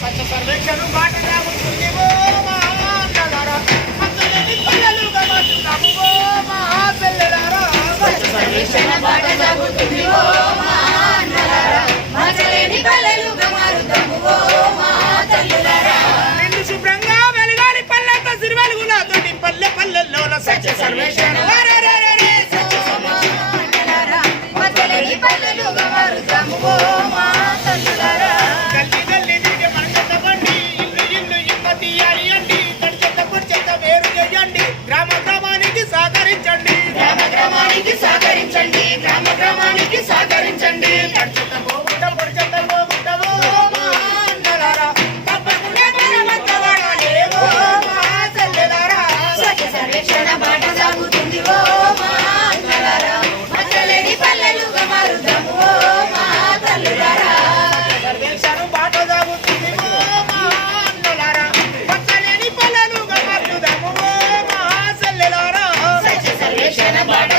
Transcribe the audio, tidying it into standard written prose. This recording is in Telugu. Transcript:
స్వచ్ఛ సర్వేక్షణ బాట సాగుతుంది ఓ మహాన్నలారా, మచ్చలేని పల్లెలుగా మార్చుతాము ఓ మహాచెల్లెలారా. స్వచ్ఛ సర్వేక్షణ బాట సాగుతుంది ఓ మహాన్నలారా, మచ్చలేని పల్లెలుగా మారుతాము ఓ మహాతల్లులారా. నిన్ను శుభ్రంగా వెలుగాలి పల్లెతో సిరివెలుగులతోటి పల్లె పల్లెల్లో స్వచ్ఛ సర్వేక్షణ మచ్చలేని పల్లెలుగా మారుతాము ఓ మహాతల్లులారా. గల్లీ గల్లీ తిరిగే మన చెత్త బండి, ఇల్లు ఇల్లు ఇమ్మ తీయాలి అండి, తడి చెత్త పొడి చెత్త వేరు చేయండి, గ్రామ గ్రామానికి సహకరించండి, గ్రామ గ్రామానికి సహకరించండి, గ్రామ గ్రామానికి సహకరించండి. తడి చెత్త పోకుండా పొడి చెత్త పోకుండా ఓ మహాన్నలారా, తప్పకుండా మనమంతా వాడాలి ఓ మహాచెల్లెలారా. స్వచ్ఛ సర్వేక్షణ బాట సాగుతుంది ఓ మహాన్నలారా, మచ్చలేని పల్లెలుగా మారుతాము ఓ మహాతల్లులారా. సర్వేక్షణ బాట సాగుతుంది ఓ మహాన్నలారా, మచ్చలేని పల్లెలుగా మార్చుదాము ఓ మహాచెల్లెలారా. స్వచ్ఛ సర్వేక్షణ బాట